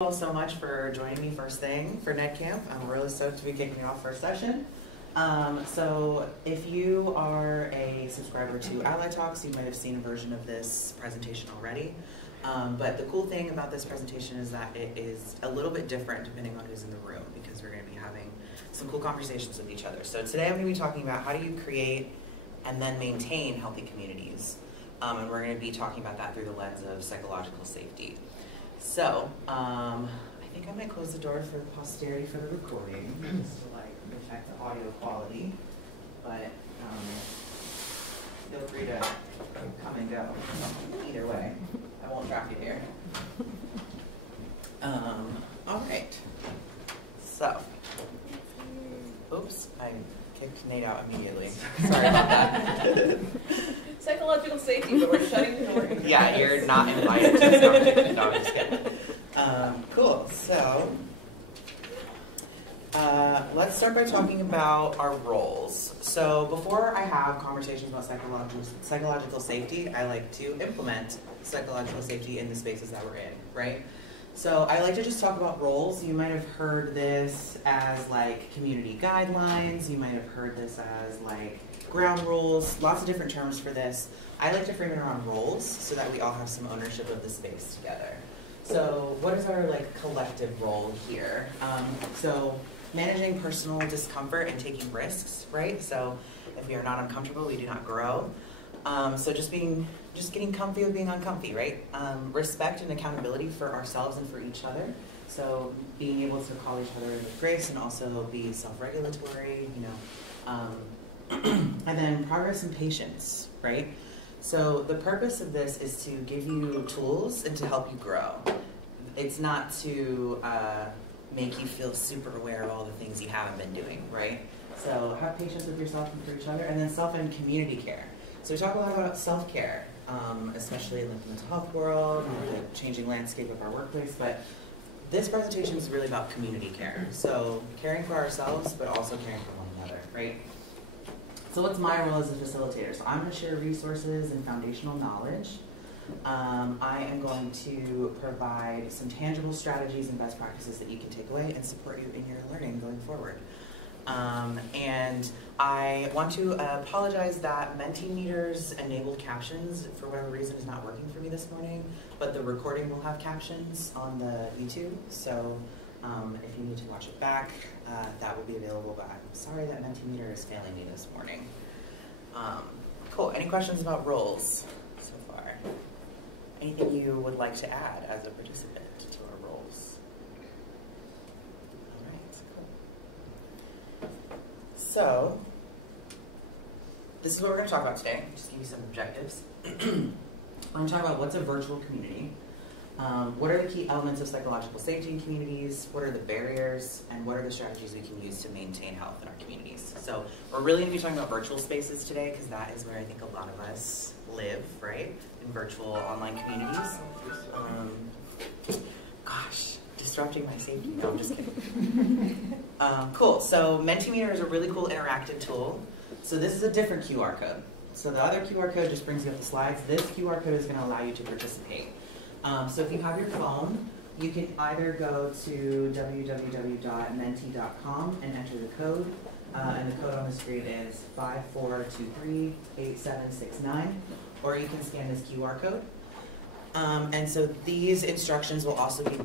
You all so much for joining me first thing for NetCamp. I'm really stoked to be kicking off first session. So if you are a subscriber to Ally Talks, you might have seen a version of this presentation already. But the cool thing about this presentation is that it is a little bit different depending on who's in the room, because we're going to be having some cool conversations with each other. So today I'm going to be talking about how do you create and then maintain healthy communities. And we're going to be talking about that through the lens of psychological safety. So, I think I might close the door for posterity for the recording, just to like protect the audio quality. But feel free to come and go. Either way, I won't trap you here. All right. So, oops, I kicked Nate out immediately. Sorry about that. Psychological safety, but we're shutting the door. Yeah, you're not invited to this conversation. No, I'm just kidding. Cool. So, let's start by talking about our roles. So, before I have conversations about psychological safety, I like to implement psychological safety in the spaces that we're in, right? So, I like to just talk about roles. You might have heard this as like community guidelines. You might have heard this as like ground rules, lots of different terms for this. I like to frame it around roles so that we all have some ownership of the space together. So what is our like collective role here? So managing personal discomfort and taking risks, right? So if we are not uncomfortable, we do not grow. So just getting comfy with being uncomfy, right? Respect and accountability for ourselves and for each other. So being able to call each other with grace and also be self-regulatory, you know. And then progress and patience, right? So the purpose of this is to give you tools and to help you grow. It's not to make you feel super aware of all the things you haven't been doing, right? So have patience with yourself and for each other, and then self and community care. So we talk a lot about self-care, especially in the mental health world, and the changing landscape of our workplace, but this presentation is really about community care. So caring for ourselves, but also caring for one another, right? So what's my role as a facilitator? So I'm going to share resources and foundational knowledge. I am going to provide some tangible strategies and best practices that you can take away and support you in your learning going forward. And I want to apologize that Mentimeter's enabled captions, for whatever reason, is not working for me this morning, but the recording will have captions on the YouTube. So if you need to watch it back, that will be available, but I'm sorry that Mentimeter is failing me this morning. Cool, any questions about roles so far? Anything you would like to add as a participant to our roles? All right, cool. So, this is what we're going to talk about today. Just give you some objectives. I'm going to talk about what's a virtual community. What are the key elements of psychological safety in communities? What are the barriers? And what are the strategies we can use to maintain health in our communities? So we're really going to be talking about virtual spaces today, because that is where I think a lot of us live, right? In virtual online communities. Gosh, disrupting my safety. No, I'm just kidding. Cool. So Mentimeter is a really cool interactive tool. So this is a different QR code. So the other QR code just brings you up the slides. This QR code is going to allow you to participate. So if you have your phone, you can either go to www.menti.com and enter the code. And the code on the screen is 54238769. Or you can scan this QR code. And so these instructions will also be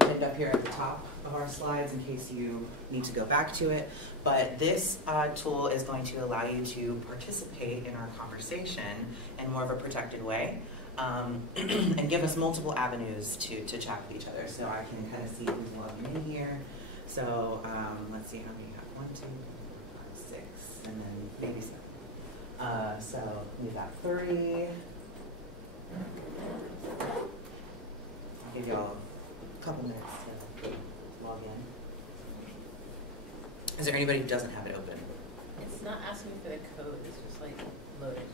pinned up here at the top of our slides in case you need to go back to it. But this tool is going to allow you to participate in our conversation in more of a protected way. And give us multiple avenues to chat with each other. So I can kind of see who's logging in here. So let's see how many you have. 1, 2, 3, 4, 5, 6, and then maybe 7. So we've got 3. I'll give y'all a couple minutes to log in. Is there anybody who doesn't have it open? It's not asking for the code, it's just like loading.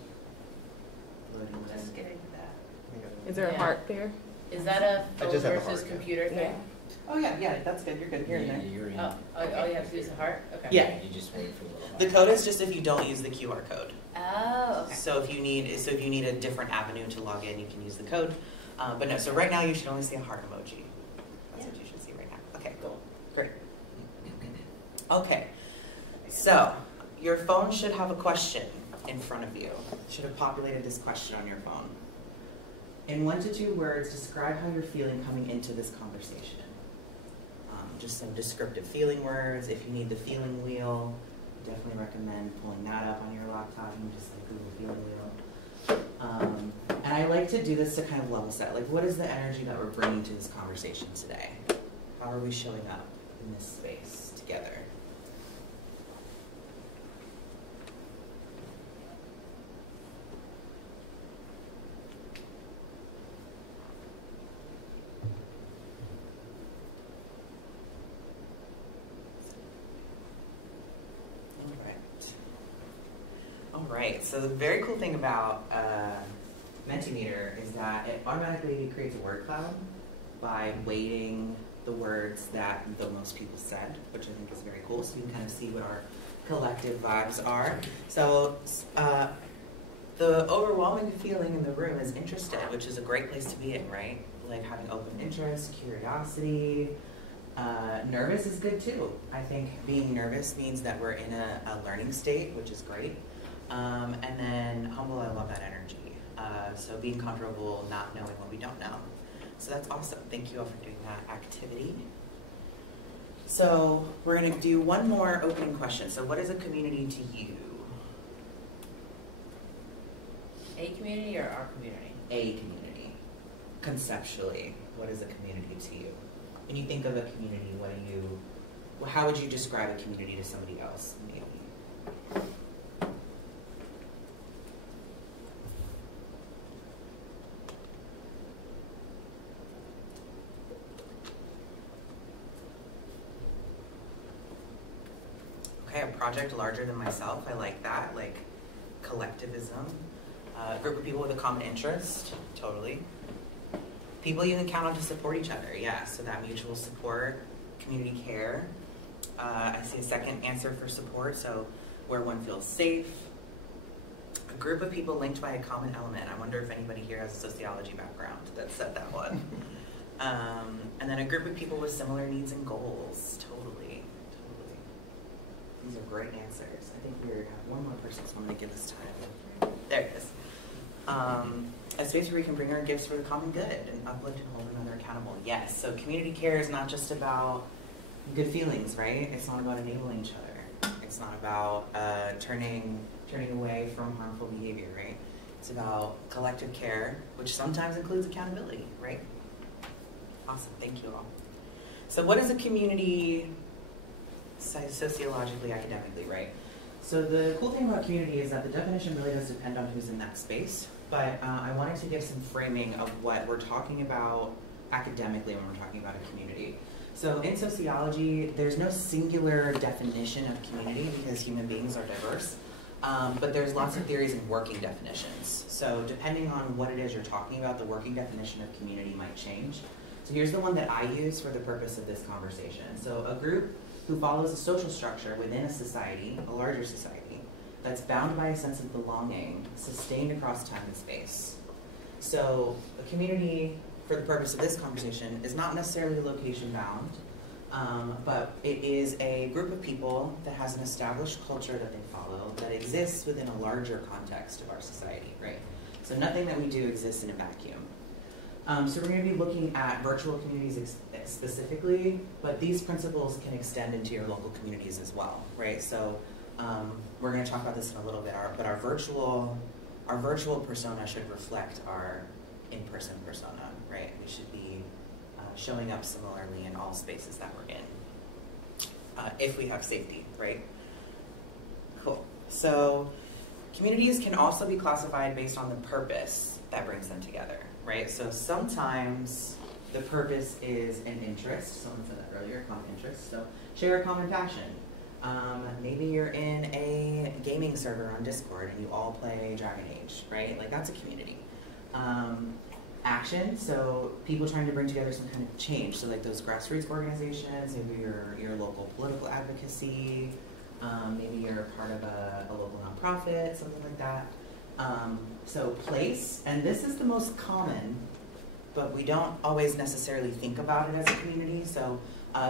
Loading. Just getting to that. Is there a heart there? Is that a phone just have a versus heart, yeah. computer thing? Oh yeah, that's good. You're good. You're in there. You're in. All you have to do is a heart? Okay. Yeah. You just wait for the little The code is just if you don't use the QR code. Oh, okay. So if you need a different avenue to log in, you can use the code. But no, so right now you should only see a heart emoji. That's what you Okay, so your phone should have a question in front of you. It should have populated this question on your phone. In 1 to 2 words, describe how you're feeling coming into this conversation. Just some descriptive feeling words. If you need the feeling wheel, definitely recommend pulling that up on your laptop and just like Google feeling wheel. And I like to do this to kind of level set. Like, what is the energy that we're bringing to this conversation today? How are we showing up in this space together? All right, so the very cool thing about Mentimeter is that it automatically creates a word cloud by weighting the words that the most people said, which I think is very cool, so you can kind of see what our collective vibes are. So the overwhelming feeling in the room is interested, which is a great place to be in, right? Like having open interest, curiosity. Nervous is good too. I think being nervous means that we're in a learning state, which is great. And then humble, I love that energy. So being comfortable not knowing what we don't know. So that's awesome. Thank you all for doing that activity. So we're going to do one more opening question. So what is a community to you? A community or our community? A community. Conceptually, what is a community to you? When you think of a community, how would you describe a community to somebody else? Maybe. Okay, a project larger than myself. I like that, like collectivism. A group of people with a common interest, totally. People you can count on to support each other, yeah, so that mutual support, community care. I see a second answer for support, so where one feels safe. A group of people linked by a common element. I wonder if anybody here has a sociology background that said that one. And then a group of people with similar needs and goals, totally. These are great answers. I think we have one more person, so I'm going to give this time. There it is. A space where we can bring our gifts for the common good and uplift and hold another accountable. Yes, so community care is not just about good feelings, right? It's not about enabling each other. It's not about turning away from harmful behavior, right? It's about collective care, which sometimes includes accountability, right? Awesome, thank you all. So what is a community sociologically, academically, right? So the cool thing about community is that the definition really does depend on who's in that space, but I wanted to give some framing of what we're talking about academically when we're talking about a community. So in sociology, there's no singular definition of community because human beings are diverse, but there's lots of theories and working definitions. So depending on what it is you're talking about, the working definition of community might change. So here's the one that I use for the purpose of this conversation. So a group who follows a social structure within a society, a larger society, that's bound by a sense of belonging, sustained across time and space. So a community, for the purpose of this conversation, is not necessarily location bound, but it is a group of people that has an established culture that they follow that exists within a larger context of our society, right? So nothing that we do exists in a vacuum. So we're going to be looking at virtual communities specifically, but these principles can extend into your local communities as well, right? So we're going to talk about this in a little bit, but our virtual persona should reflect our in-person persona, right? We should be showing up similarly in all spaces that we're in, if we have safety, right? Cool. So communities can also be classified based on the purpose that brings them together, right? So sometimes the purpose is an interest. Someone said that earlier, common interest. So share a common passion. Maybe you're in a gaming server on Discord and you all play Dragon Age, right? Like that's a community. Action, so people trying to bring together some kind of change. So like those grassroots organizations, maybe your local political advocacy, maybe you're part of a local nonprofit, something like that. So place, and this is the most common but we don't always necessarily think about it as a community. So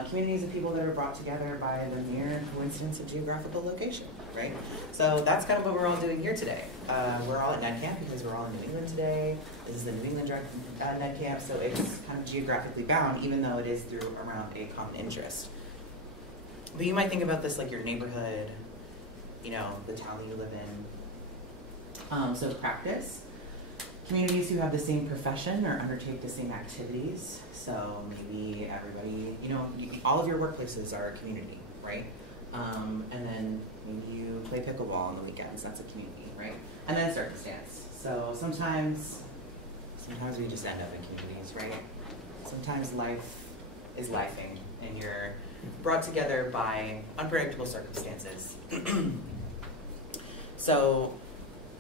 communities of people that are brought together by the mere coincidence of geographical location, right? So that's kind of what we're all doing here today. We're all at NetCamp because we're all in New England today. This is the New England NetCamp, so it's kind of geographically bound, even though it is through around a common interest. But you might think about this like your neighborhood, you know, the town that you live in. So practice. Communities who have the same profession or undertake the same activities. So maybe everybody, you know, all of your workplaces are a community, right? And then maybe you play pickleball on the weekends, that's a community, right? And then circumstance. So sometimes we just end up in communities, right? Sometimes life is lifing and you're brought together by unpredictable circumstances. So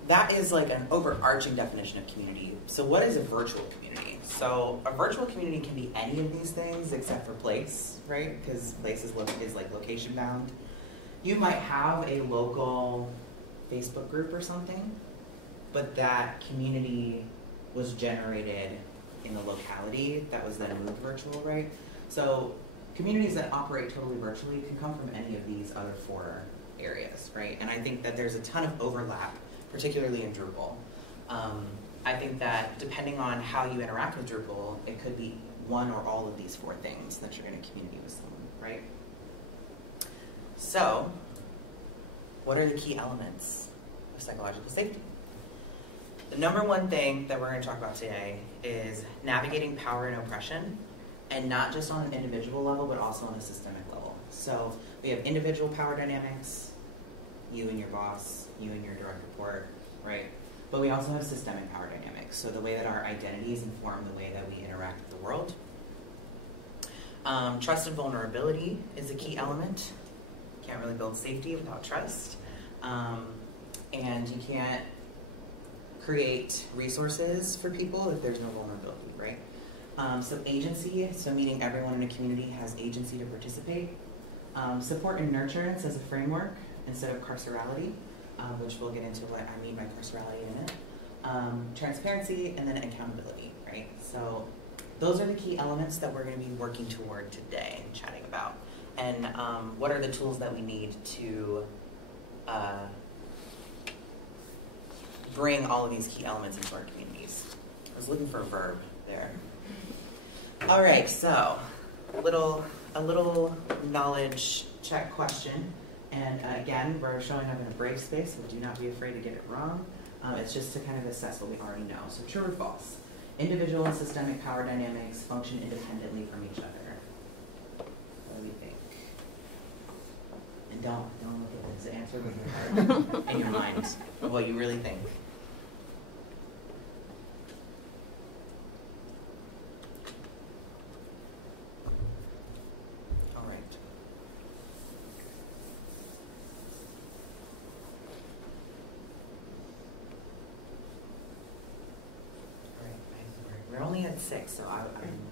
that is like an overarching definition of community. So what is a virtual community? So a virtual community can be any of these things except for place, right? Because place is like location bound. You might have a local Facebook group or something, but that community was generated in the locality that was then moved virtual, right? So communities that operate totally virtually can come from any of these other four areas, right? And I think that there's a ton of overlap, particularly in Drupal. I think that depending on how you interact with Drupal, it could be one or all of these four things that you're in a community with someone, right? So, what are the key elements of psychological safety? The number one thing that we're going to talk about today is navigating power and oppression, and not just on an individual level, but also on a systemic level. So we have individual power dynamics, you and your boss, you and your direct report, right? But we also have systemic power dynamics, so the way that our identities inform the way that we interact with the world. Trust and vulnerability is a key element. You can't really build safety without trust. And you can't create resources for people if there's no vulnerability, right? So agency, so meaning everyone in a community has agency to participate. Support and nurturance as a framework instead of carcerality, which we'll get into what I mean by carcerality in a minute. Transparency, and then accountability, right? So those are the key elements that we're going to be working toward today and chatting about. And what are the tools that we need to bring all of these key elements into our communities. I was looking for a verb there. All right, so a little knowledge check question. And again, we're showing up in a brave space, so do not be afraid to get it wrong. It's just to kind of assess what we already know. So true or false? Individual and systemic power dynamics function independently from each other. What do we think? And don't look at this answer with your heart in your mind, what you really think. All right. We're only at 6, so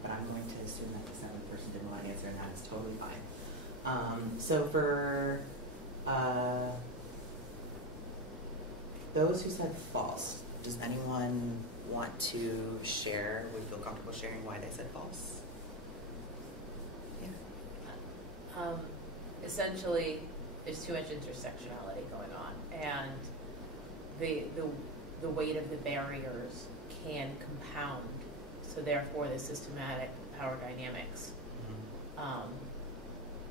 but I'm going to assume that the 7th person didn't want to answer, and that is totally fine. So for those who said false, does anyone want to share, would feel comfortable sharing why they said false? Yeah. Essentially, there's too much intersectionality going on, and the weight of the barriers can compound. So therefore, the systematic power dynamics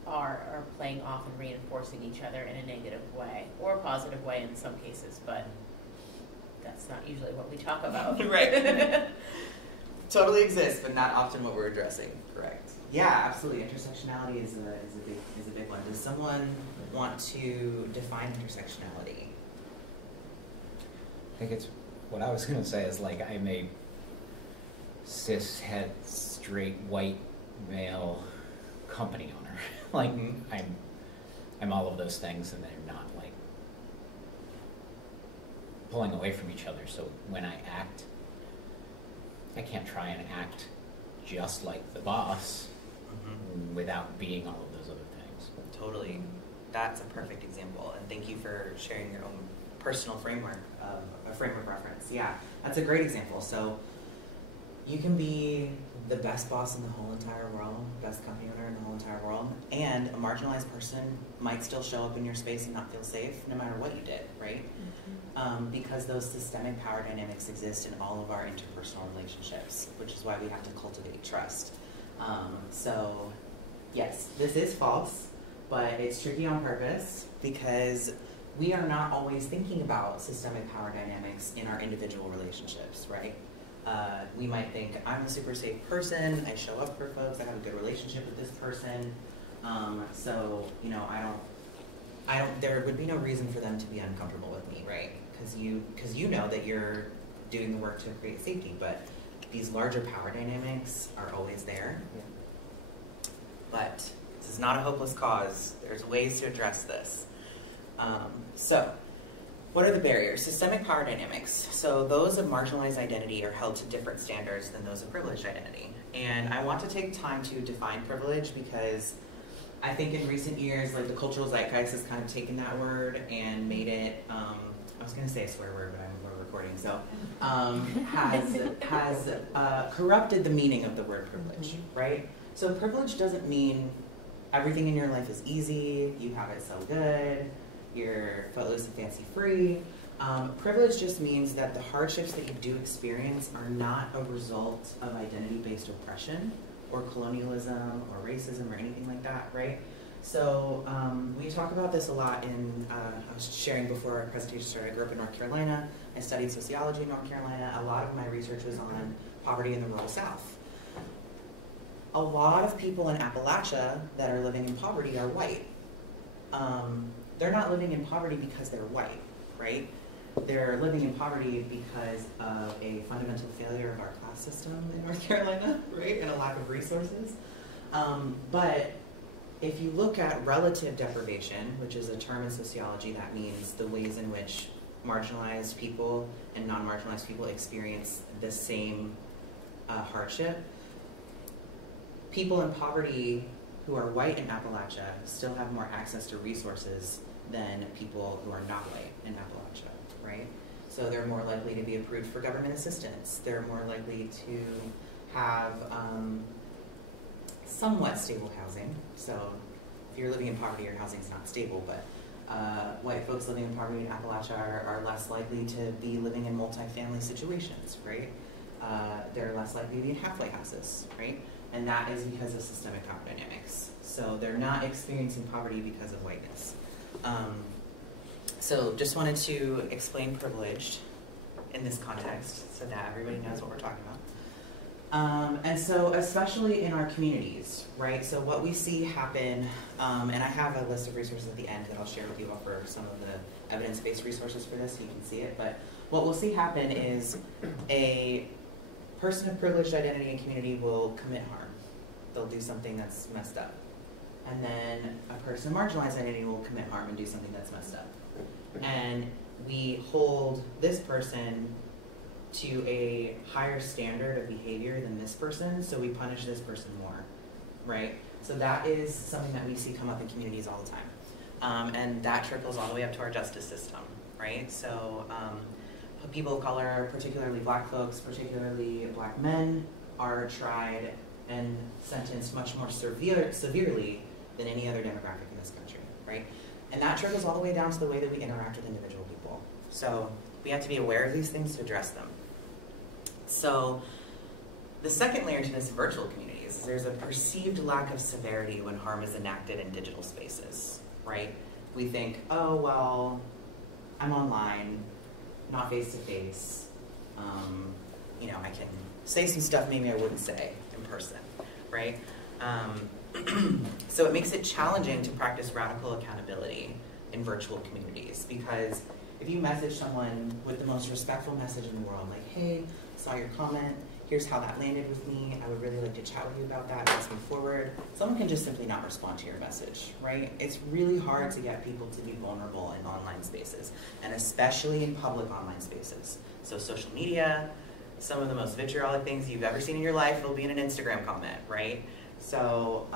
are playing off and reinforcing each other in a negative way, or a positive way in some cases, but that's not usually what we talk about. Right. Totally exists, but not often what we're addressing. Correct. Yeah, absolutely. Intersectionality is a big one. Does someone want to define intersectionality? I think it's, what I was going to say is, like, I'm a cis-het, straight, white, male company owner. Like, I'm all of those things, and they're not, like, pulling away from each other. So when I act, I can't try and act just like the boss without being all of those other things. Totally. That's a perfect example, and thank you for sharing your own personal framework of a framework reference. Yeah, that's a great example. So you can be the best boss in the whole entire world, best company owner in the whole entire world, and a marginalized person might still show up in your space and not feel safe no matter what you did, right? Because those systemic power dynamics exist in all of our interpersonal relationships, which is why we have to cultivate trust. So yes, this is false, but it's tricky on purpose because we are not always thinking about systemic power dynamics in our individual relationships, right? We might think, I'm a super safe person, I show up for folks, I have a good relationship with this person, so, you know, there would be no reason for them to be uncomfortable with me, right? Because you know that you're doing the work to create safety, but these larger power dynamics are always there. Yeah. But this is not a hopeless cause. There's ways to address this. So, what are the barriers? Systemic power dynamics. So those of marginalized identity are held to different standards than those of privileged identity. And I want to take time to define privilege because I think in recent years, like the cultural zeitgeist has kind of taken that word and made it, I was going to say a swear word, but we're recording, so, has corrupted the meaning of the word privilege, right? So privilege doesn't mean everything in your life is easy, you have it so good, you're footloose and fancy free. Privilege just means that the hardships that you do experience are not a result of identity-based oppression or colonialism or racism or anything like that, right? So we talk about this a lot in, I was sharing before our presentation started, I grew up in North Carolina, I studied sociology in North Carolina, a lot of my research was on poverty in the rural South. A lot of people in Appalachia that are living in poverty are white. They're not living in poverty because they're white, right? They're living in poverty because of a fundamental failure of our class system in North Carolina, right? And a lack of resources. But if you look at relative deprivation, which is a term in sociology that means the ways in which marginalized people and non-marginalized people experience the same hardship, people in poverty who are white in Appalachia still have more access to resources than people who are not white in Appalachia, right? So they're more likely to be approved for government assistance. They're more likely to have somewhat stable housing. So if you're living in poverty, your housing is not stable, but white folks living in poverty in Appalachia are less likely to be living in multifamily situations, right? They're less likely to be in halfway houses, right? And that is because of systemic power dynamics. So they're not experiencing poverty because of whiteness. So just wanted to explain privilege in this context so that everybody knows what we're talking about. And so especially in our communities, right? So what we see happen, and I have a list of resources at the end that I'll share with you all for some of the evidence-based resources for this so you can see it, but what we'll see happen is a person of privileged identity and community will commit harm. They'll do something that's messed up. And then a person of marginalized identity will commit harm and do something that's messed up. And we hold this person to a higher standard of behavior than this person, so we punish this person more, right? So that is something that we see come up in communities all the time. And that trickles all the way up to our justice system, right? So people of color, particularly black folks, particularly black men, are tried and sentenced much more severely than any other demographic in this country, right? And that trickles all the way down to the way that we interact with individual people. So we have to be aware of these things to address them. So the second layer to this virtual communities is there's a perceived lack of severity when harm is enacted in digital spaces, right? We think, oh, well, I'm online, not face-to-face. You know, I can say some stuff maybe I wouldn't say in person, right? So it makes it challenging to practice radical accountability in virtual communities because if you message someone with the most respectful message in the world, like, hey, saw your comment, here's how that landed with me, I would really like to chat with you about that, let's move forward. Someone can just simply not respond to your message, right? It's really hard to get people to be vulnerable in online spaces, and especially in public online spaces. So social media, some of the most vitriolic things you've ever seen in your life will be in an Instagram comment, right? So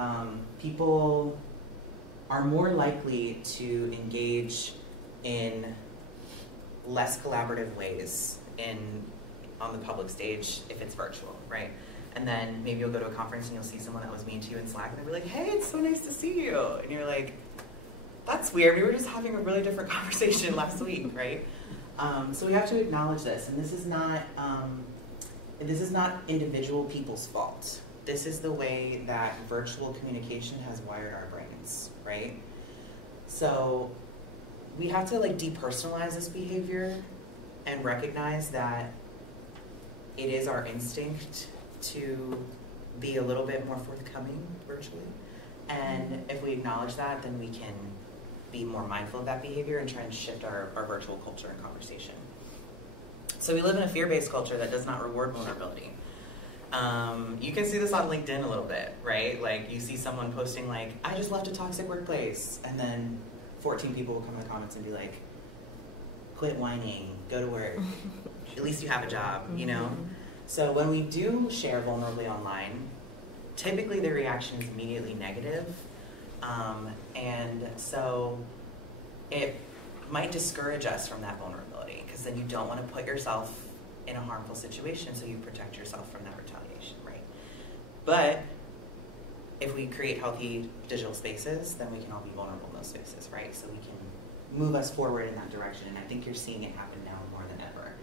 people are more likely to engage in less collaborative ways in on the public stage if it's virtual, right? And then maybe you'll go to a conference and you'll see someone that was mean to you in Slack and they'll be like, hey, it's so nice to see you. And you're like, that's weird. We were just having a really different conversation last week, right? So we have to acknowledge this. And this is not individual people's fault. This is the way that virtual communication has wired our brains, right? So we have to like depersonalize this behavior and recognize that it is our instinct to be a little bit more forthcoming virtually. And if we acknowledge that, then we can be more mindful of that behavior and try and shift our virtual culture and conversation. So we live in a fear-based culture that does not reward vulnerability. You can see this on LinkedIn a little bit, right? Like you see someone posting like, I just left a toxic workplace, and then 14 people will come in the comments and be like, quit whining, go to work, at least you have a job, you know? So when we do share vulnerably online, typically the reaction is immediately negative. And so it might discourage us from that vulnerability because then you don't want to put yourself in a harmful situation, so you protect yourself from that retaliation, right? But if we create healthy digital spaces, then we can all be vulnerable in those spaces, right? So we can move us forward in that direction, and I think you're seeing it happen now more than ever.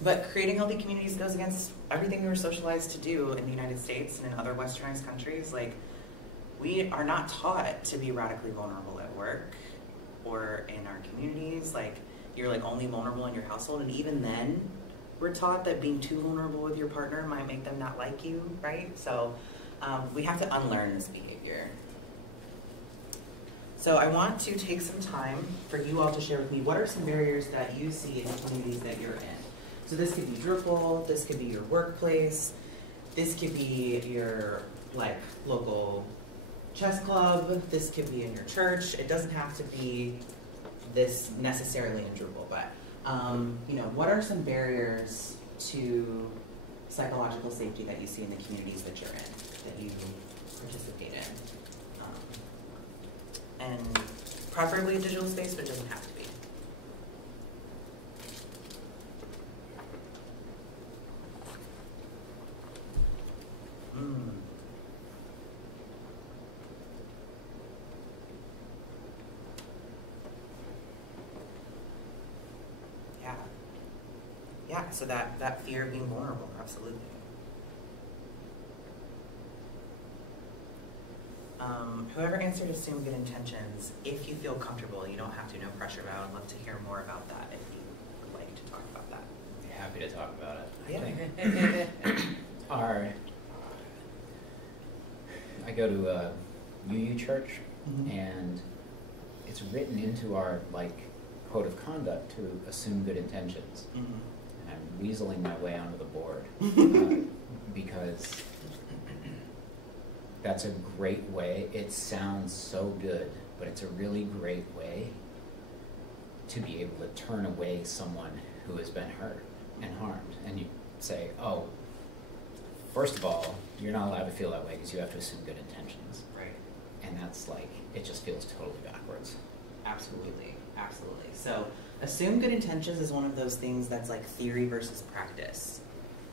But creating healthy communities goes against everything we were socialized to do in the United States and in other westernized countries. Like, we are not taught to be radically vulnerable at work or in our communities. Like, you're like only vulnerable in your household, and even then, we're taught that being too vulnerable with your partner might make them not like you, right? So we have to unlearn this behavior. So I want to take some time for you all to share with me what are some barriers that you see in the communities that you're in. So this could be Drupal, this could be your workplace, this could be your like local chess club, this could be in your church. It doesn't have to be this necessarily in Drupal, but you know, what are some barriers to psychological safety that you see in the communities that you're in, that you participate in? And preferably a digital space, but it doesn't have to be. Yeah, so that fear of being vulnerable, absolutely. Whoever answered assume good intentions, if you feel comfortable, you don't have to, no pressure, but I would love to hear more about that if you would like to talk about that. Happy to talk about it. Yeah. I go to a UU church, and it's written into our like code of conduct to assume good intentions. And I'm weaseling my way onto the board because that's a great way. It sounds so good, but it's a really great way to be able to turn away someone who has been hurt and harmed. And you say, oh, first of all, you're not allowed to feel that way because you have to assume good intentions. Right. And that's like, it just feels totally backwards. Absolutely, absolutely. So assume good intentions is one of those things that's like theory versus practice.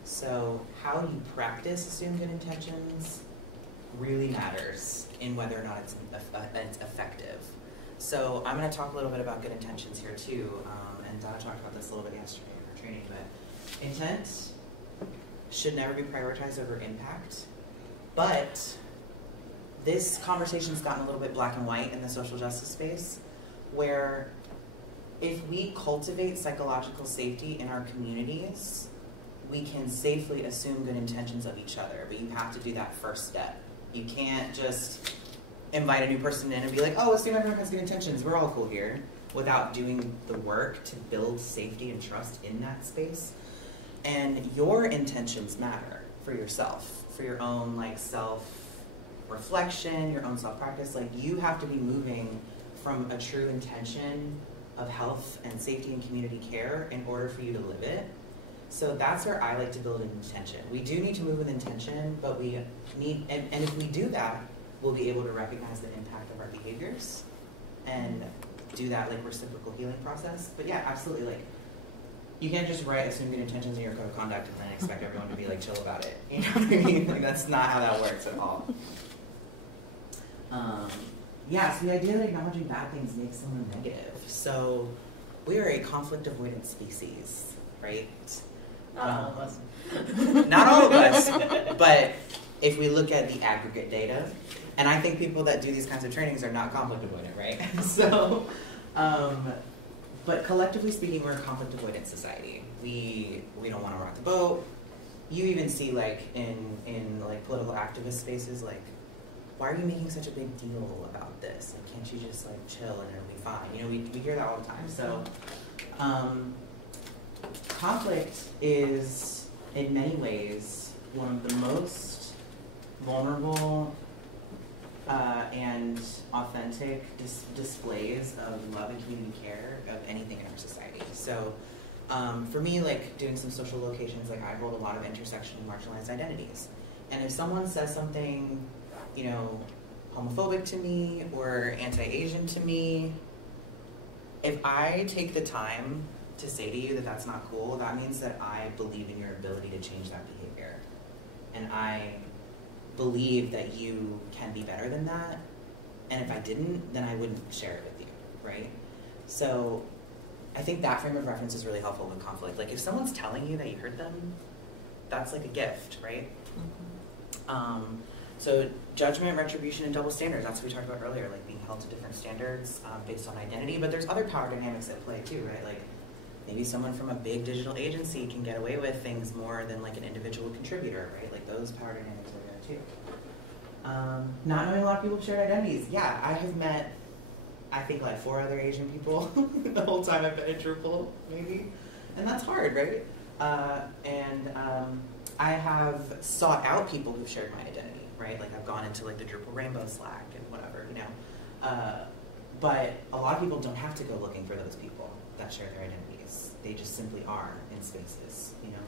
So how you practice assume good intentions really matters in whether or not it's effective. So I'm going to talk a little bit about good intentions here too, and Donna talked about this a little bit yesterday in our training, but intent should never be prioritized over impact. But this conversation's gotten a little bit black and white in the social justice space, where if we cultivate psychological safety in our communities, we can safely assume good intentions of each other, but you have to do that first step. You can't just invite a new person in and be like, oh, assume everyone has good intentions, we're all cool here, without doing the work to build safety and trust in that space. And your intentions matter for yourself, for your own like self-reflection, your own self-practice. Like, you have to be moving from a true intention of health and safety and community care in order for you to live it. So that's where I like to build an intention. We do need to move with intention, but we need, and if we do that, we'll be able to recognize the impact of our behaviors and do that like reciprocal healing process. But yeah, absolutely, like you can't just write assume good intentions in your code of conduct and then expect everyone to be like chill about it. You know what I mean? Like that's not how that works at all. Yeah, so the idea that acknowledging bad things makes someone negative. So we are a conflict avoidant species, right? Not all of us. Not all of us, but if we look at the aggregate data, and I think people that do these kinds of trainings are not conflict avoidant, right? So, but collectively speaking, we're a conflict avoidant society. We don't want to rock the boat. You even see like in like political activist spaces, like, why are you making such a big deal about this? Like, can't you just like chill and it'll be fine? You know, we hear that all the time. So, conflict is in many ways one of the most vulnerable and authentic displays of love and community care of anything in our society. So for me, like doing some social locations, like I hold a lot of intersectional marginalized identities. And if someone says something, you know, homophobic to me or anti-Asian to me, if I take the time to say to you that that's not cool, that means that I believe in your ability to change that behavior. And I believe that you can be better than that. And if I didn't, then I wouldn't share it with you, right? So I think that frame of reference is really helpful with conflict. Like if someone's telling you that you hurt them, that's like a gift, right? Mm-hmm. So judgment, retribution, and double standards, that's what we talked about earlier, like being held to different standards based on identity, but there's other power dynamics at play too, right? Like maybe someone from a big digital agency can get away with things more than like an individual contributor, right? Like those power dynamics are there too. Not knowing a lot of people with shared identities. Yeah, I have met, I think like 4 other Asian people the whole time I've been at Drupal, maybe. And that's hard, right? I have sought out people who've shared my identity, right? Like I've gone into like the Drupal Rainbow Slack and whatever, you know. But a lot of people don't have to go looking for those people that share their identities. They just simply are in spaces, you know.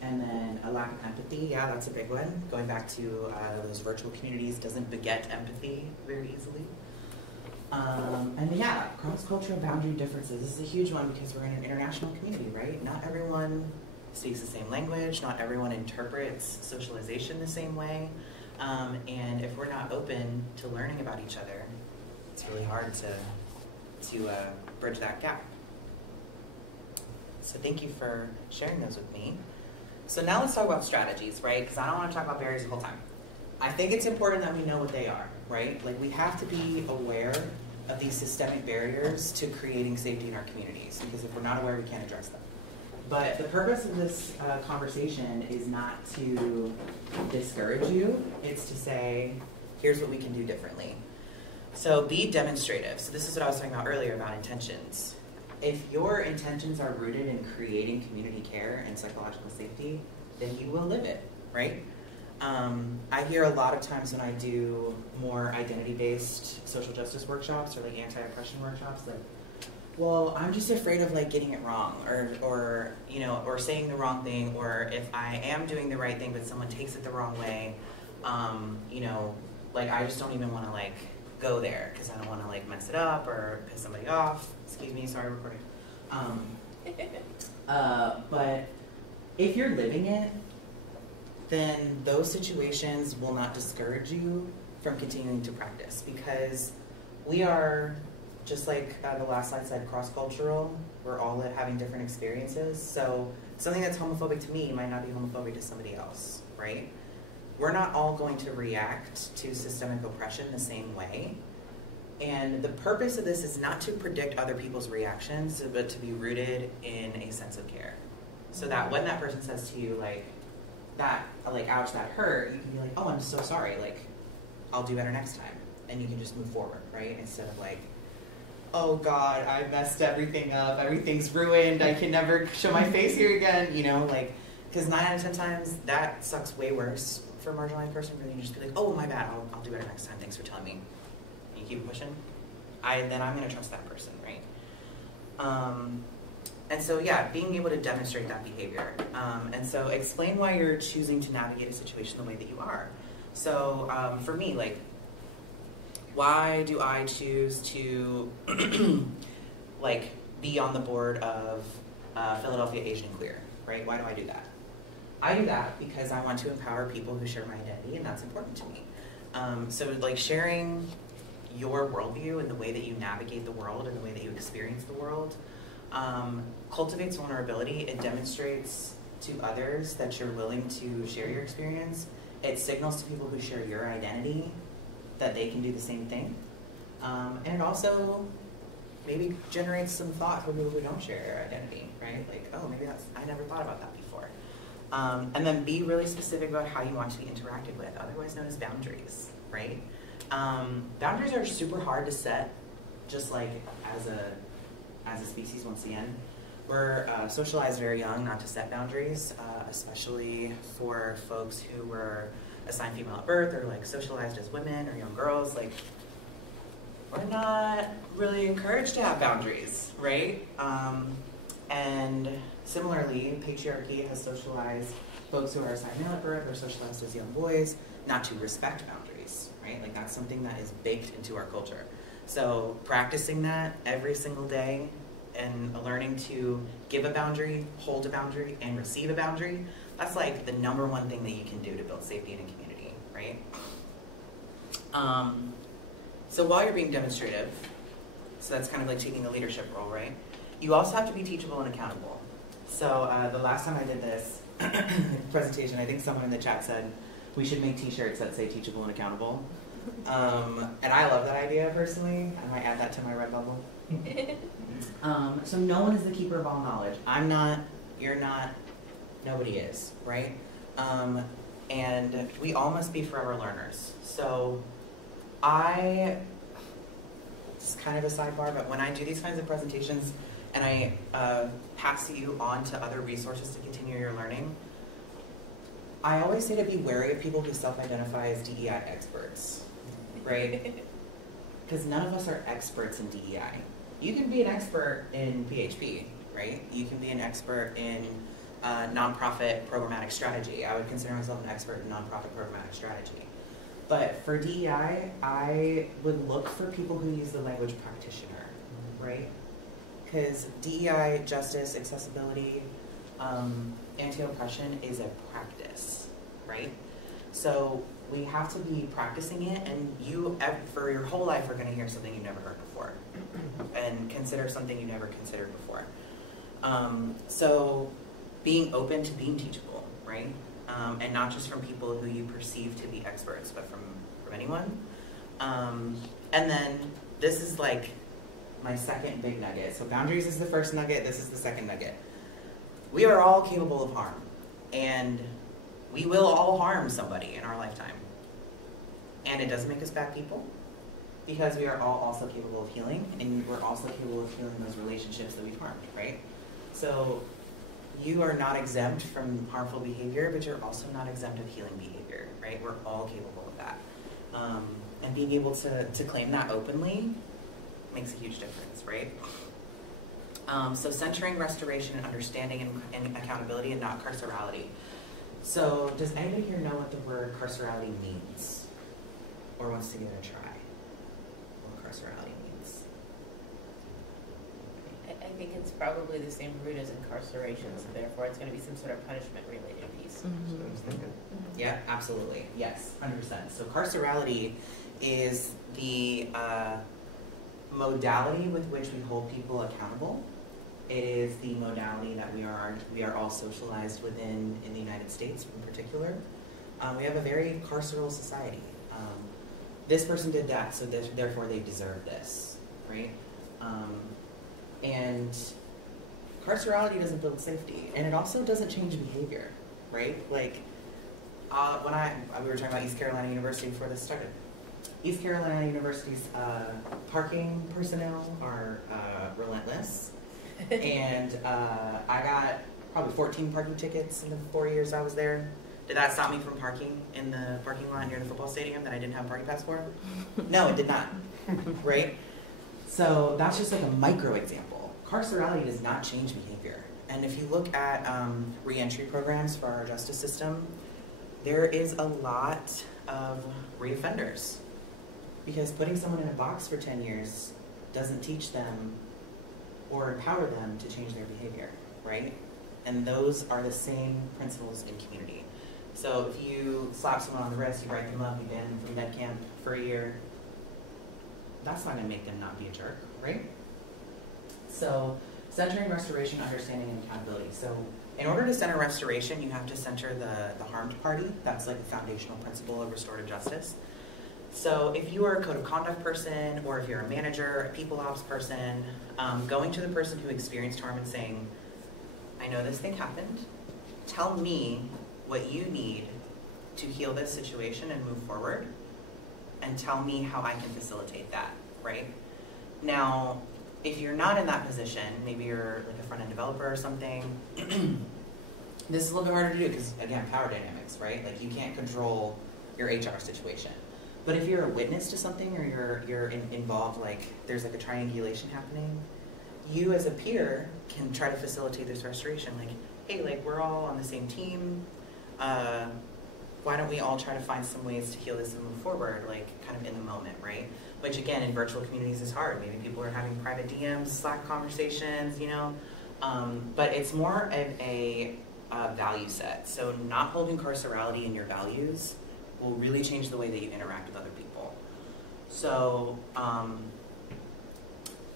And then a lack of empathy, yeah, that's a big one. Going back to those virtual communities doesn't beget empathy very easily. And yeah, cross-cultural boundary differences. This is a huge one because we're in an international community, right? Not everyone speaks the same language. Not everyone interprets socialization the same way. And if we're not open to learning about each other, it's really hard to bridge that gap. So thank you for sharing those with me. So now let's talk about strategies, right? Because I don't want to talk about barriers the whole time. I think it's important that we know what they are, right? Like we have to be aware of these systemic barriers to creating safety in our communities, because if we're not aware, we can't address them. But the purpose of this conversation is not to discourage you. It's to say, here's what we can do differently. So be demonstrative. So this is what I was talking about earlier about intentions. If your intentions are rooted in creating community care and psychological safety, then you will live it, right? I hear a lot of times when I do more identity-based social justice workshops or like anti-oppression workshops, like, well, I'm just afraid of like getting it wrong or you know, or saying the wrong thing, or if I am doing the right thing but someone takes it the wrong way, you know, like I just don't even want to like go there because I don't want to like mess it up or piss somebody off. Excuse me, sorry, recording. But if you're living it, then those situations will not discourage you from continuing to practice, because we are, just like the last slide said, cross-cultural. We're all having different experiences. So something that's homophobic to me might not be homophobic to somebody else, right? We're not all going to react to systemic oppression the same way. And the purpose of this is not to predict other people's reactions, but to be rooted in a sense of care. So that when that person says to you, like, that, like, ouch, that hurt, you can be like, oh, I'm so sorry, like, I'll do better next time. And you can just move forward, right? Instead of like, oh God, I messed everything up, everything's ruined, I can never show my face here again, you know, like, because 9 out of 10 times, that sucks way worse for a marginalized person, for you to just be like, oh, my bad, I'll do better next time, thanks for telling me. And you keep pushing, then I'm gonna trust that person, right? And so, yeah, being able to demonstrate that behavior. And so explain why you're choosing to navigate a situation the way that you are. So for me, like, why do I choose to like be on the board of Philadelphia Asian Queer, right? Why do I do that? I do that because I want to empower people who share my identity, and that's important to me. So like sharing your worldview and the way that you navigate the world and the way that you experience the world cultivates vulnerability. It demonstrates to others that you're willing to share your experience. It signals to people who share your identity that they can do the same thing. And it also maybe generates some thought for people who don't share your identity, right? Like, oh, maybe I never thought about that before. And then be really specific about how you want to be interacted with, otherwise known as boundaries, right? Boundaries are super hard to set, just like as a species, once again. We're socialized very young not to set boundaries, especially for folks who were assigned female at birth or like socialized as women or young girls. Like, we're not really encouraged to have boundaries, right? And similarly, patriarchy has socialized folks who are assigned male at birth or socialized as young boys not to respect boundaries, right? Like, that's something that is baked into our culture. So practicing that every single day and learning to give a boundary, hold a boundary, and receive a boundary, that's like the #1 thing that you can do to build safety in a community, right? So while you're being demonstrative, so that's kind of like taking the leadership role, right? You also have to be teachable and accountable. So the last time I did this presentation, I think someone in the chat said we should make t-shirts that say teachable and accountable. And I love that idea personally. I might add that to my Redbubble. So no one is the keeper of all knowledge. I'm not, you're not, nobody is, right? And we all must be forever learners. So it's kind of a sidebar, but when I do these kinds of presentations and I pass you on to other resources to continue your learning, I always say to be wary of people who self-identify as DEI experts, right? Because none of us are experts in DEI. You can be an expert in PHP, right? You can be an expert in nonprofit programmatic strategy. I would consider myself an expert in nonprofit programmatic strategy. But for DEI, I would look for people who use the language practitioner, right? Because DEI, justice, accessibility, anti-oppression is a practice, right? So we have to be practicing it, and you, for your whole life, are going to hear something you've never heard before and consider something you never considered before. So being open to being teachable, right? And not just from people who you perceive to be experts, but from anyone. And then this is like my second big nugget. So boundaries is the first nugget, this is the second nugget. We are all capable of harm, and we will all harm somebody in our lifetime. And it doesn't make us bad people, because we are all also capable of healing, and we're also capable of healing those relationships that we've harmed, right? So you are not exempt from harmful behavior, but you're also not exempt of healing behavior, right? We're all capable of that. And being able to claim that openly makes a huge difference, right? So centering restoration, understanding, and accountability, and not carcerality. So does anybody here know what the word carcerality means? Or wants to give it a try? What carcerality means? I think it's probably the same root as incarceration, so therefore it's going to be some sort of punishment-related piece. Mm-hmm. That's what I was thinking. Yeah, absolutely. Yes, 100%. So carcerality is the modality with which we hold people accountable. It is the modality that we are all socialized within in the United States in particular. We have a very carceral society. This person did that, so therefore they deserve this, right? And carcerality doesn't build safety, and it also doesn't change behavior, right? Like, we were talking about East Carolina University before this started. East Carolina University's parking personnel are relentless, and I got probably 14 parking tickets in the 4 years I was there. Did that stop me from parking in the parking lot near the football stadium that I didn't have a parking pass for? No, it did not, right? So that's just like a micro example. Carcerality does not change behavior. And if you look at re-entry programs for our justice system, there is a lot of reoffenders. Because putting someone in a box for 10 years doesn't teach them or empower them to change their behavior, right? And those are the same principles in community. So if you slap someone on the wrist, you write them up, you ban them from med camp for a year, that's not going to make them not be a jerk, right? So centering restoration, understanding, and accountability. So in order to center restoration, you have to center the harmed party. That's like a foundational principle of restorative justice. So if you are a code of conduct person, or if you're a manager, a people ops person, going to the person who experienced harm and saying, I know this thing happened, tell me what you need to heal this situation and move forward, and tell me how I can facilitate that, right? Now, if you're not in that position, maybe you're like a front-end developer or something, this is a little bit harder to do because, again, power dynamics, right? Like, you can't control your HR situation. But if you're a witness to something, or you're involved, like there's like a triangulation happening, you as a peer can try to facilitate this restoration. Like, hey, like we're all on the same team. Why don't we all try to find some ways to heal this and move forward, like kind of in the moment, right? Which again, in virtual communities is hard. Maybe people are having private DMs, Slack conversations, you know? But it's more of a value set. So not holding carcerality in your values will really change the way that you interact with other people. So,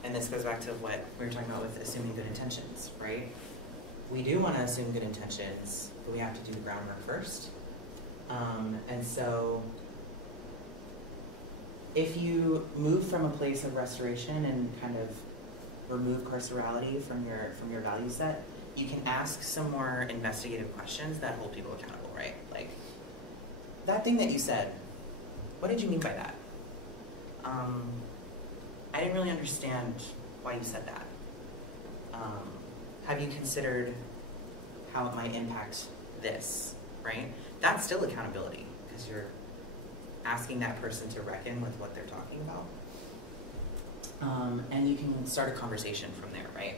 and this goes back to what we were talking about with assuming good intentions, right? We do want to assume good intentions, but we have to do the groundwork first. And so, if you move from a place of restoration and kind of remove carcerality from your value set, you can ask some more investigative questions that hold people accountable, right? Like, that thing that you said, what did you mean by that? I didn't really understand why you said that. Have you considered how it might impact this, right? That's still accountability, because you're asking that person to reckon with what they're talking about. And you can start a conversation from there, right?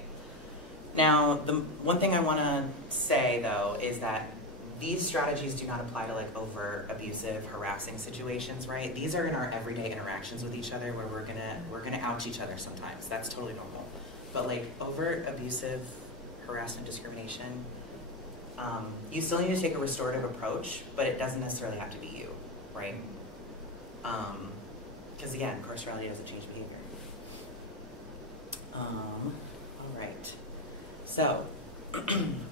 Now, the one thing I want to say, though, is that these strategies do not apply to like overt, abusive, harassing situations, right? These are in our everyday interactions with each other where we're gonna ouch each other sometimes. That's totally normal. But like overt, abusive, harassment, discrimination, you still need to take a restorative approach, but it doesn't necessarily have to be you, right? Because again, carcerality doesn't change behavior. All right. So,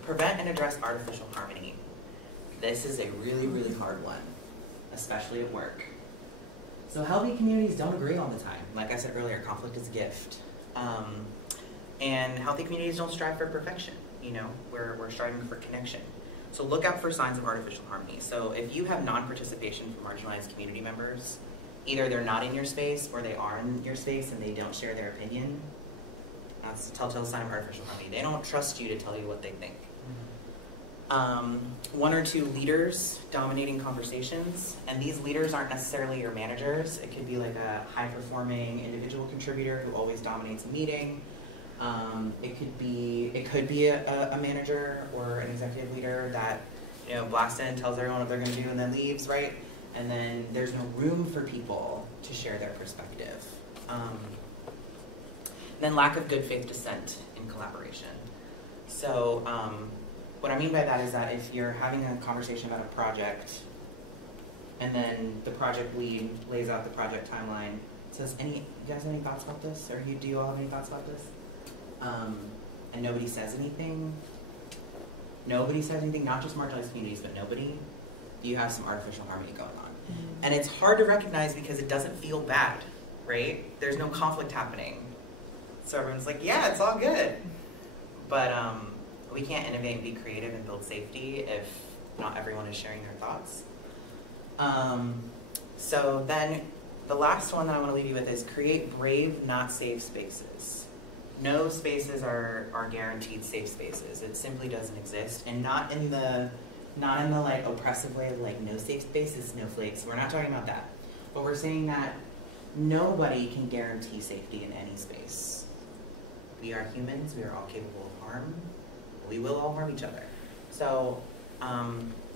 prevent and address artificial harmony. This is a really, really hard one, especially at work. So healthy communities don't agree all the time. Like I said earlier, conflict is a gift. And healthy communities don't strive for perfection. You know, we're striving for connection. So look out for signs of artificial harmony. So if you have non-participation from marginalized community members, either they're not in your space or they are in your space and they don't share their opinion, that's a telltale sign of artificial harmony. They don't trust you to tell you what they think. One or two leaders dominating conversations, and these leaders aren't necessarily your managers. It could be like a high-performing individual contributor who always dominates a meeting. It could be a manager or an executive leader that, you know, blasts in, tells everyone what they're going to do, and then leaves, right? And then there's no room for people to share their perspective. Then lack of good faith dissent in collaboration. So what I mean by that is that if you're having a conversation about a project, and then the project lead lays out the project timeline, says, you guys have any thoughts about this? Or do you all have any thoughts about this? And nobody says anything. Nobody says anything, not just marginalized communities, but nobody. You have some artificial harmony going on. Mm-hmm. And it's hard to recognize because it doesn't feel bad, right? There's no conflict happening. So everyone's like, yeah, it's all good. But we can't innovate and be creative and build safety if not everyone is sharing their thoughts. So then the last one that I want to leave you with is create brave, not safe spaces. No spaces are guaranteed safe spaces. It simply doesn't exist, and not in the like oppressive way of like no safe spaces, snowflakes. We're not talking about that. But we're saying that nobody can guarantee safety in any space. We are humans. We are all capable of harm. We will all harm each other. So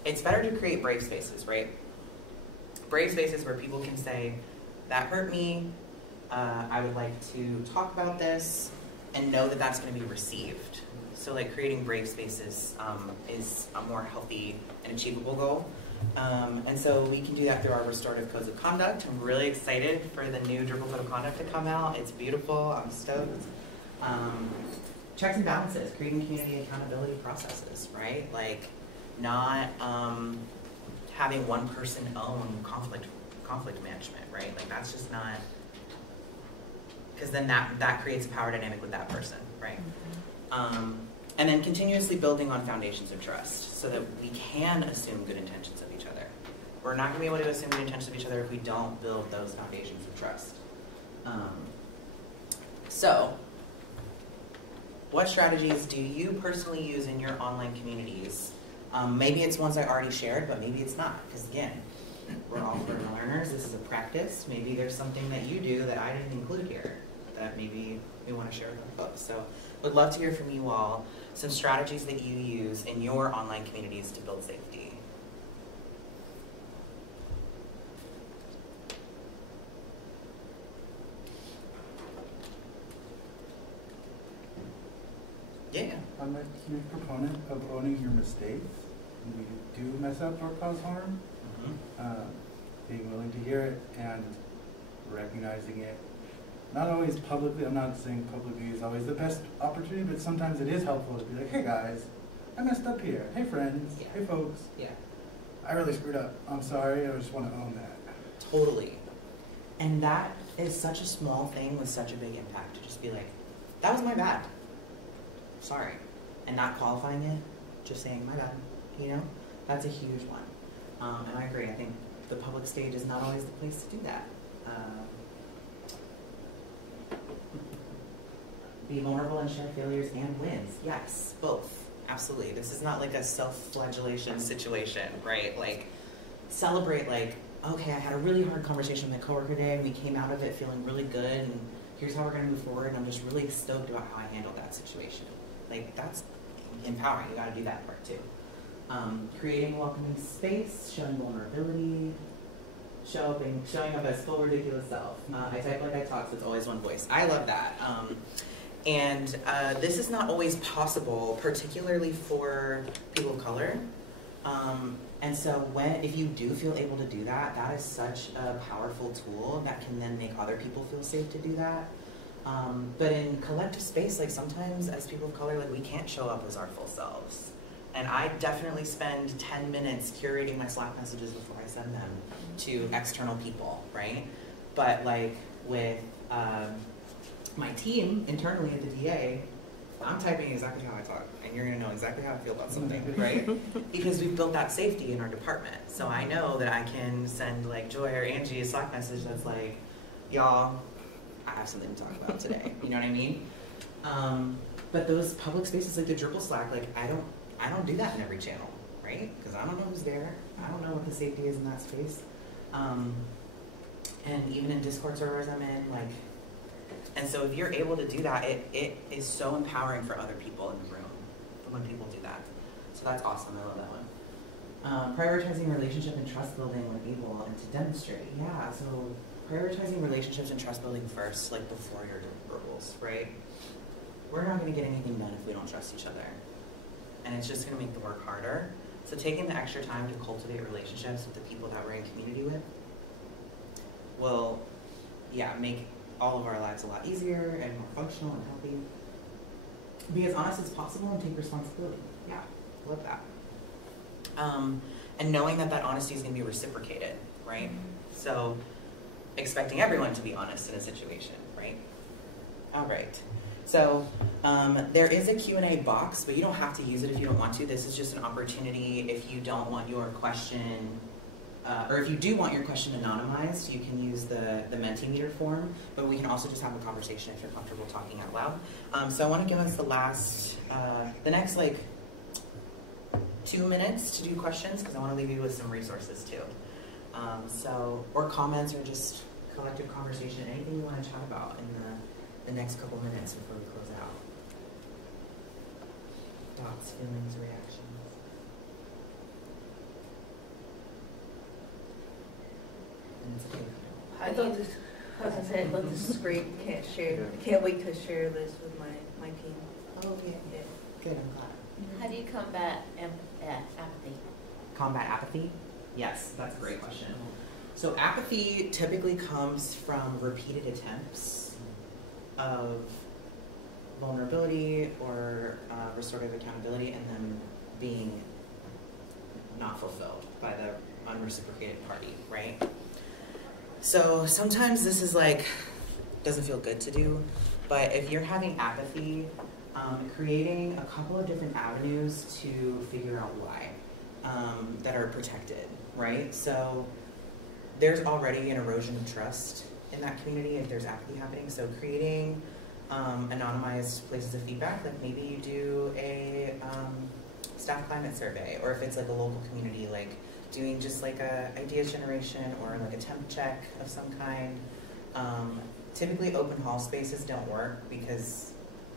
it's better to create brave spaces, right? Brave spaces where people can say, that hurt me. I would like to talk about this. and know that that's going to be received. So like creating brave spaces is a more healthy and achievable goal. And so we can do that through our restorative codes of conduct. I'm really excited for the new Drupal code of conduct to come out. It's beautiful. I'm stoked. Checks and balances, creating community accountability processes, right? Like not having one person own conflict management, right? Like that's just not, because then that creates a power dynamic with that person, right? And then continuously building on foundations of trust so that we can assume good intentions of each other. We're not going to be able to assume good intentions of each other if we don't build those foundations of trust. So, what strategies do you personally use in your online communities? Maybe it's ones I already shared, but maybe it's not, because again, we're all learners. This is a practice. Maybe there's something that you do that I didn't include here that maybe we want to share with our folks. So, would love to hear from you all some strategies that you use in your online communities to build safety. Yeah. I'm a huge proponent of owning your mistakes. When you do mess up or cause harm, being willing to hear it and recognizing it. Not always publicly, I'm not saying publicly is always the best opportunity, but sometimes it is helpful to be like, hey guys, I messed up here. Hey friends, hey folks. Yeah. I really screwed up. I'm sorry, I just want to own that. Totally. And that is such a small thing with such a big impact, to just be like, that was my bad. Sorry. And not qualifying it, just saying my bad, you know? That's a huge one. And I agree, I think the public stage is not always the place to do that. Be vulnerable and share failures and wins. Yes, both. Absolutely. This is not like a self-flagellation situation, right? Like, celebrate like, okay, I had a really hard conversation with my coworker today and we came out of it feeling really good and here's how we're going to move forward and I'm just really stoked about how I handled that situation. Like, that's empowering. You got to do that part too. Creating a welcoming space, showing vulnerability, showing up as full ridiculous self. I type like I talk, so it's always one voice. I love that. And this is not always possible, particularly for people of color. And so if you do feel able to do that, that is such a powerful tool that can then make other people feel safe to do that. But in collective space, like sometimes as people of color, like we can't show up as our full selves. And I definitely spend 10 minutes curating my Slack messages before I send them to external people, right? But like with my team internally at the DA, I'm typing exactly how I talk, and you're gonna know exactly how I feel about something, right? Because we've built that safety in our department. So I know that I can send like Joy or Angie a Slack message that's like, y'all, I have something to talk about today. You know what I mean? But those public spaces like the Drupal Slack, like I don't do that in every channel, right? Because I don't know who's there. I don't know what the safety is in that space. And even in Discord servers I'm in, like, and so if you're able to do that, it is so empowering for other people in the room when people do that. So that's awesome. I love that one. Prioritizing relationship and trust building when able and to demonstrate. Yeah, so prioritizing relationships and trust building first, like before your deliverables, right? We're not going to get anything done if we don't trust each other. And it's just going to make the work harder. So taking the extra time to cultivate relationships with the people that we're in community with will, make all of our lives a lot easier and more functional and healthy. Be as honest as possible and take responsibility. Yeah, love that. And knowing that that honesty is going to be reciprocated, right? So expecting everyone to be honest in a situation, right? All right. So there is a Q&A box, but you don't have to use it if you don't want to. This is just an opportunity if you don't want your question, or if you do want your question anonymized, you can use the Mentimeter form, but we can also just have a conversation if you're comfortable talking out loud. So I want to give us the next like 2 minutes to do questions, because I want to leave you with some resources too. Or comments, or just collective conversation, anything you want to chat about in the next couple minutes before we close out. Thoughts, feelings, reactions. And it's okay. I was gonna say, I love this is great. Can't wait to share this with my team. Oh, yeah. Good, I'm glad. How do you combat apathy? Combat apathy? Yes, that's a great question. So apathy typically comes from repeated attempts of vulnerability or restorative accountability and then being not fulfilled by the unreciprocated party, right? So sometimes this is like, doesn't feel good to do, but if you're having apathy, creating a couple of different avenues to figure out why that are protected, right? So there's already an erosion of trust in that community if there's apathy happening. So creating anonymized places of feedback, like maybe you do a staff climate survey, or if it's like a local community, like doing just like a idea generation or like a temp check of some kind. Typically open hall spaces don't work because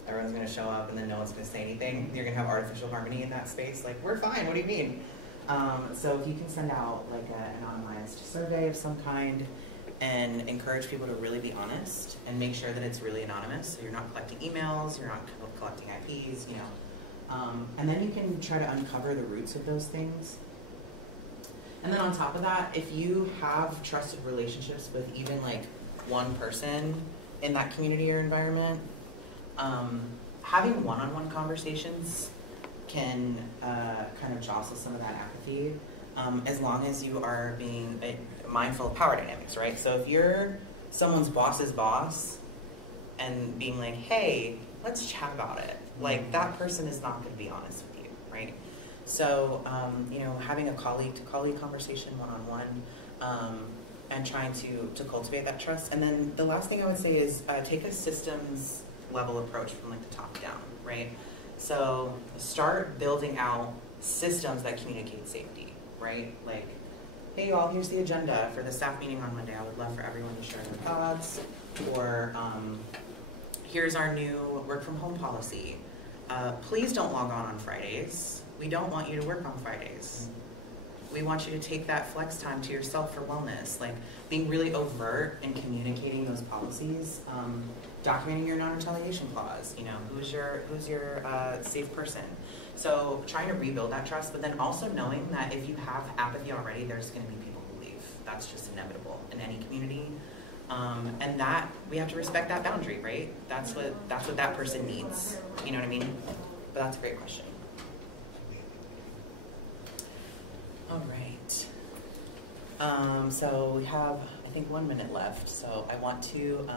everyone's gonna show up and then no one's gonna say anything. You're gonna have artificial harmony in that space, like, we're fine, what do you mean? So if you can send out like an anonymized survey of some kind and encourage people to really be honest and make sure that it's really anonymous, so you're not collecting emails, you're not collecting IPs, you know. And then you can try to uncover the roots of those things. And then on top of that, if you have trusted relationships with even like one person in that community or environment, having one-on-one conversations can kind of jostle some of that apathy, as long as you are being mindful of power dynamics, right? So if you're someone's boss's boss and being like, hey, let's chat about it, like that person is not going to be honest with you, right? So, you know, having a colleague-to-colleague conversation one-on-one, and trying to cultivate that trust. And then the last thing I would say is take a systems level approach from like the top down, right? So start building out systems that communicate safety, right? Like, hey y'all, here's the agenda for the staff meeting on Monday. I would love for everyone to share their thoughts. Or here's our new work from home policy. Please don't log on Fridays. We don't want you to work on Fridays. We want you to take that flex time to yourself for wellness. Like being really overt in communicating those policies, documenting your non-retaliation clause. You know, who's your safe person. So trying to rebuild that trust, but then also knowing that if you have apathy already, there's going to be people who leave. That's just inevitable in any community, and that we have to respect that boundary, right? That's what that person needs. You know what I mean? But that's a great question. All right. So we have, I think, 1 minute left. So I want to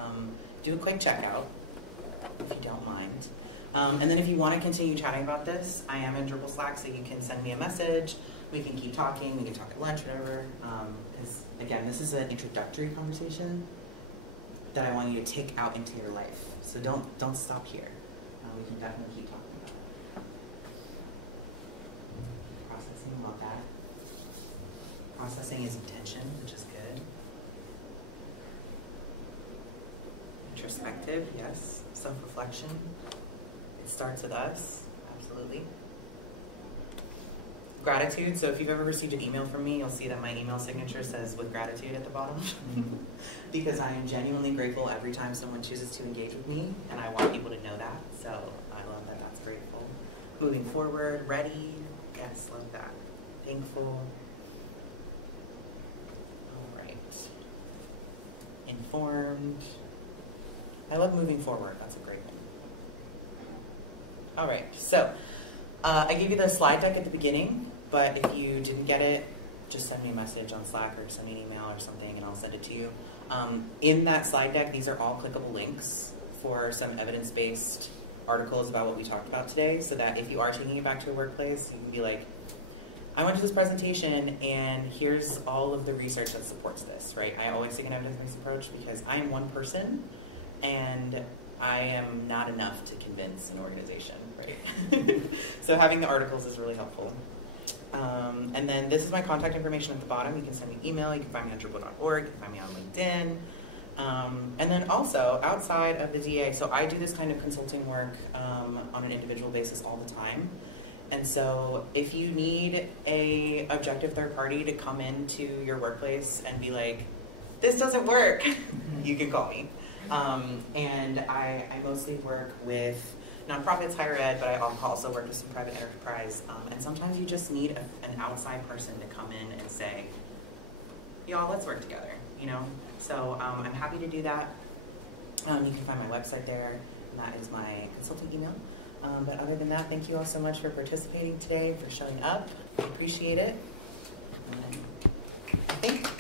do a quick checkout, if you don't mind. And then if you want to continue chatting about this, I am in Drupal Slack, so you can send me a message. We can keep talking. We can talk at lunch, whatever. Because again, this is an introductory conversation that I want you to take out into your life. So don't stop here. We can definitely keep talking about it. Processing about that. Processing is intention, which is good. Introspective, yes. Self-reflection. It starts with us, absolutely. Gratitude, so if you've ever received an email from me, you'll see that my email signature says with gratitude at the bottom. Because I am genuinely grateful every time someone chooses to engage with me, and I want people to know that, so I love that that's grateful. Moving forward, ready, yes, love that. Thankful. All right. Informed. I love moving forward, that's a great one. All right, so I gave you the slide deck at the beginning, but if you didn't get it, just send me a message on Slack or send me an email or something and I'll send it to you. In that slide deck, these are all clickable links for some evidence-based articles about what we talked about today, so that if you are taking it back to your workplace, you can be like, I went to this presentation and here's all of the research that supports this, right? I always take an evidence-based approach because I am one person and I am not enough to convince an organization, right? So having the articles is really helpful. And then this is my contact information at the bottom. You can send me an email. You can find me on Drupal.org. You can find me on LinkedIn. And then also outside of the DA, so I do this kind of consulting work on an individual basis all the time. And so if you need a objective third party to come into your workplace and be like, this doesn't work, you can call me. And I mostly work with nonprofits, higher ed, but I also work with some private enterprise. And sometimes you just need an outside person to come in and say, y'all, let's work together, you know? So I'm happy to do that. You can find my website there, and that is my consulting email. But other than that, thank you all so much for participating today, for showing up. I appreciate it. I think